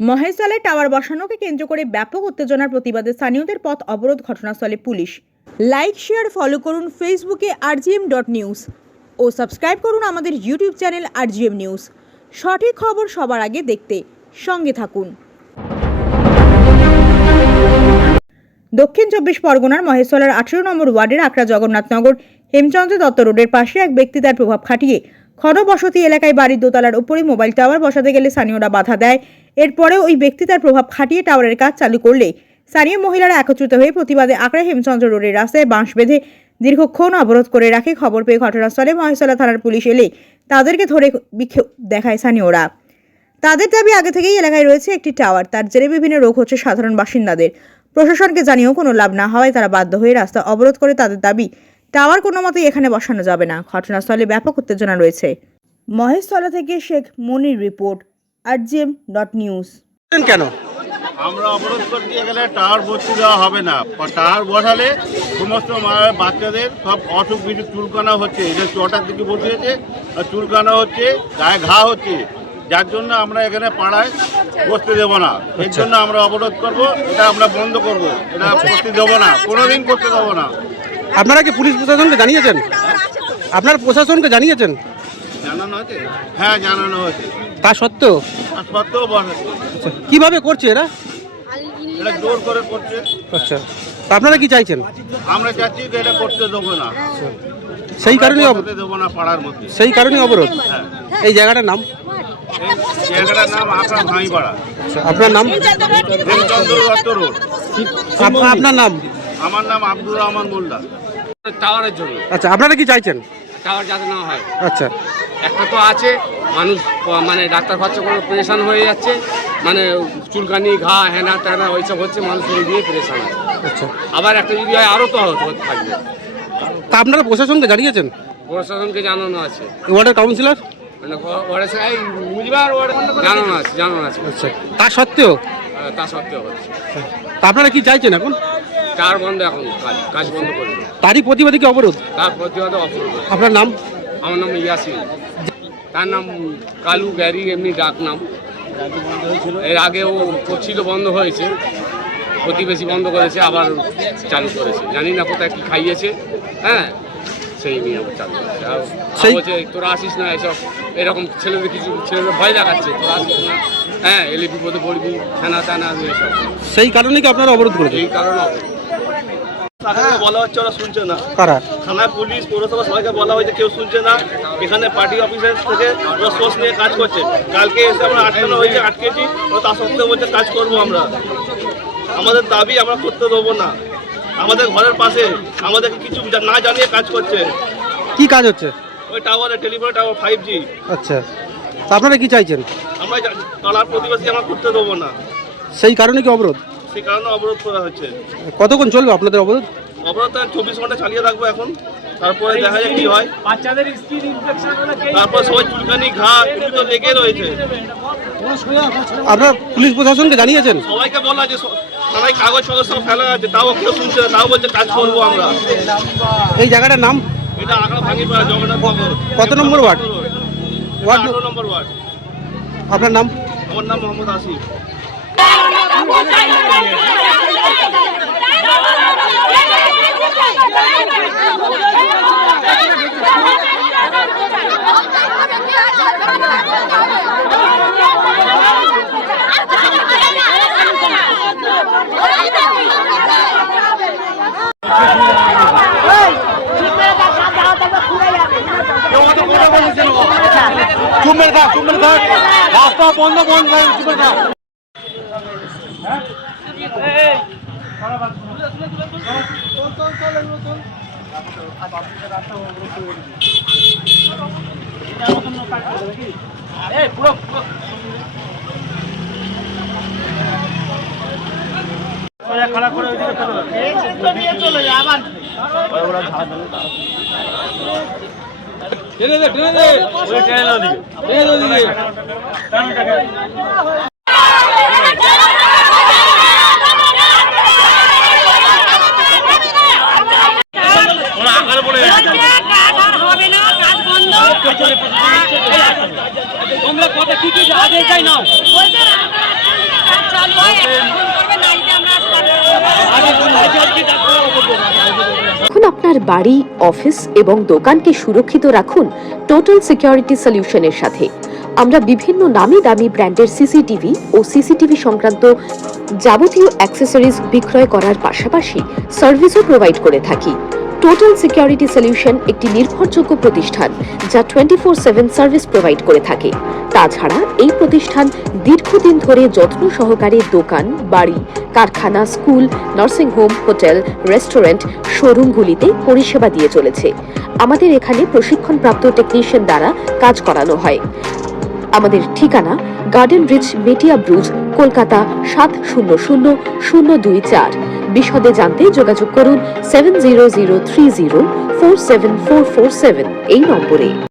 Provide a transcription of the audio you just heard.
মহেশতলায় tower বসানোকে কেন্দ্র করে ব্যাপক উত্তেজনার প্রতিবাদে স্থানীয়দের পথ অবরোধ, ঘটনাস্থলে পুলিশ। লাইক, শেয়ার, ফলো করুন ফেসবুকে rgm.news ও সাবস্ক্রাইব করুন আমাদের ইউটিউব চ্যানেল rgm নিউজ। সঠিক খবর সবার আগে দেখতে সঙ্গে থাকুন। দক্ষিণ 24 পরগনার মহেশতলার 18 নম্বর ওয়ার্ডের আকরা জগন্নাথনগর হেমচন্দ্র দত্ত রোডের পাশে এক ব্যক্তি তার প্রভাব খাটিয়ে ঘনবসতি এলাকায় বাড়ির দোতলার উপরে মোবাইল টাওয়ার বসাতে গেলে স্থানীয়রা বাধা দেয়। এরপরেও ওই ব্যক্তি তার প্রভাব খাটিয়ে টাওয়ারের কাজ চালু করলে স্থানীয় মহিলারা একত্রিত হয়ে প্রতিবাদে আকরা হেমচন্দ্র রোডের রাস্তায় বাঁশ বেঁধে দীর্ঘক্ষণ অবরোধ করে রাখে। খবর পেয়ে ঘটনাস্থলে মহেশতলা থানার পুলিশ এলে তাদেরকে ধরে বিক্ষোভ দেখায় স্থানীয়রা। তাদের দাবি, আগে থেকেই এলাকায় রয়েছে একটি টাওয়ার, তার জেরে বিভিন্ন রোগ হচ্ছে সাধারণ বাসিন্দাদের। প্রশাসনকে জানিয়েও কোনো লাভ না হওয়ায় তারা বাধ্য হয়ে রাস্তা অবরোধ করে। তাদের দাবি, টাওয়ার কোনো মতেই এখানে বসানো যাবে না। ঘটনাস্থলে ব্যাপক উত্তেজনা রয়েছে। মহেশতলা থেকে শেখ মনির রিপোর্ট, rgm.news। কেন আমরা অবরোধ করতে গেলে টাওয়ার বসতে দেওয়া হবে না। টাওয়ার বসালে সমস্ত বাচ্চাদের সব অসুখ বিসুখ, চুলকানা হচ্ছে, এটা 6টার দিকে বসিয়েছে, চুলকানা হচ্ছে, গায়ে ঘা হচ্ছে, যার জন্য আমরা এখানে পাড়ায় বসতে দেবো না। এর জন্য আমরা অবরোধ করব, এটা আমরা বন্ধ করব, এটা করতে দেবো না, কোনোদিন করতে দেবো না। আপনারা কি পুলিশ প্রশাসনকে জানিয়েছেন? আপনার প্রশাসনকে জানিয়েছেন? জানানো হয়েছে? হ্যাঁ, জানানো হয়েছে। তা সত্ত্বেও বসাচ্ছে। কিভাবে করছে এরা? এটা জোর করে করছে। আচ্ছা, তা আপনারা কি চাইছেন? আমরা চাচ্ছি যে এটা করতে দেবো না, সেই কারণেই করতে দেবো না পাড়ার মধ্যে। সেই কারণেই অবরোধ। এই জায়গাটার নাম? এই জায়গাটার নাম আপনার ভাইপাড়া। আপনার নাম? হেমচন্দ্র দত্ত রোড। আপনার নাম? আমার নাম আব্দুর রহমান মোল্লা। টাওয়ারের জন্য। আচ্ছা, আপনারা কি চাইছেন? টাওয়ার যাতে না হয়। আচ্ছা, একটা তো আছে, মানুষ মানে ডাক্তার খরচা করে পরেশান হয়ে যাচ্ছে, মানে চুলকানি, ঘা, হেনা তেনা ওইসব হচ্ছে, মানুষ এই দিয়ে পরেশান আছে। আচ্ছা, আবার একটা যদি হয় আরও তো থাকবে। তা আপনারা প্রশাসনকে জানিয়েছেন? প্রশাসনকে জানানো আছে, ওয়ার্ডের কাউন্সিলর মানে জানানো আছে। আচ্ছা, তা সত্ত্বেও তা সত্ত্বেও হচ্ছে। তা আপনারা কি চাইছেন এখন? টাওয়ার বন্ধ, এখন কাজ বন্ধ করে তারই প্রতিবাদী কি অবরোধ? তার প্রতিবাদে অপরাধ। আপনার নাম? আমার নাম ইয়াসিন, তার নাম কালু, গ্যারি এমনি ডাক নাম। এর আগেও করছিল, বন্ধ হয়েছে, প্রতিবেশী বন্ধ করেছে, আবার চালু করেছে, জানি না কোথায় কি খাইয়েছে। হ্যাঁ, সেই নিয়ে চালু করেছে। আর বলছে তোরা আসিস না, এসব এরকম ছেলেদের কিছু ছেলেদের ভয় দেখাচ্ছে, তোরা আসিস না, হ্যাঁ এলে বিপদে পড়বি, থানা টানা এসব। সেই কারণে কি আপনারা অবরোধ করেছেন? এই কারণে বলা হচ্ছে, ওরা শুনছে না। কারা? থানা, পুলিশ, পৌরসভা সবাইকে বলা হয়েছে, কেউ শুনছে না। এখানে পার্টি অফিসার থেকে ওরা সোর্স নিয়ে কাজ করছে। কালকে এসে আমরা আটকানো হয়েছে, আটকেছি, ও তা সত্ত্বেও বলছে কাজ করবো আমরা। আমাদের দাবি আমরা করতে দেবো না। আমাদের ঘরের পাশে আমাদেরকে কিছু না জানিয়ে কাজ করছে। কি কাজ হচ্ছে? ওই টাওয়ারে, টেলিফোন টাওয়ার 5G। আচ্ছা, তা আপনারা কি চাইছেন? আমরা পাড়ার প্রতিবেশী আমরা করতে দেবো না, সেই কারণে কি অবরোধ? সেই কারণে অবরোধ করা হচ্ছে। কতক্ষণ চলবে আপনাদের অবরোধ? অবরোধ 24 ঘন্টা চালিয়ে রাখবো এখন, তারপরে দেখা যায় কি হয়। বাচ্চাদের স্কিন ইনফেকশন হলে তারপর সবাই চুলকানি, ঘা এগুলো তো লেগে রয়েছে। আপনারা পুলিশ প্রশাসনকে জানিয়েছেন? সবাইকে বলা যে সবাই কাগজ ফাগজ সব ফেলা আছে, তাও কেউ শুনছে না, তাও বলছে কাজ করবো আমরা। এই জায়গাটার নাম? এটা আকরা ভাঙিপাড়া, জগন্নাথনগর। কত নম্বর ওয়ার্ড? ওয়ার্ড 18 নম্বর ওয়ার্ড। আপনার নাম? আমার নাম মোহাম্মদ আসিফ। রাস্তা বন্ধ বন্ধ। খারাপ করে চলে যায় আবার। তোমরা কথা কি আগে যাই নাও। আপনার বাড়ি, অফিস এবং দোকানকে সুরক্ষিত রাখুন টোটাল সিকিউরিটি সলিউশনের সাথে। আমরা বিভিন্ন নামি দামি ব্র্যান্ডের সিসিটিভি ও সিসিটিভি সংক্রান্ত যাবতীয় অ্যাক্সেসরিজ বিক্রয় করার পাশাপাশি সার্ভিসও প্রোভাইড করে থাকি। টোটাল সিকিউরিটি সলিউশন একটি নির্ভরযোগ্য প্রতিষ্ঠান যা 24/7 সার্ভিস প্রোভাইড করে থাকে। তাছাড়া এই প্রতিষ্ঠান দীর্ঘদিন ধরে যত্ন সহকারে দোকান, বাড়ি, কারখানা, school, nursing home, hotel, restaurant, শোরুমগুলিতে পরিষেবা দিয়ে চলেছে। আমাদের এখানে প্রশিক্ষণপ্রাপ্ত টেকনিশিয়ান দ্বারা কাজ করানো হয়। আমাদের ঠিকানা গার্ডেন রিচ, মেটিয়া ব্রুজ, কলকাতা 700024। বিশদে জানতে যোগাযোগ করুন 7003047447 এই নম্বরে।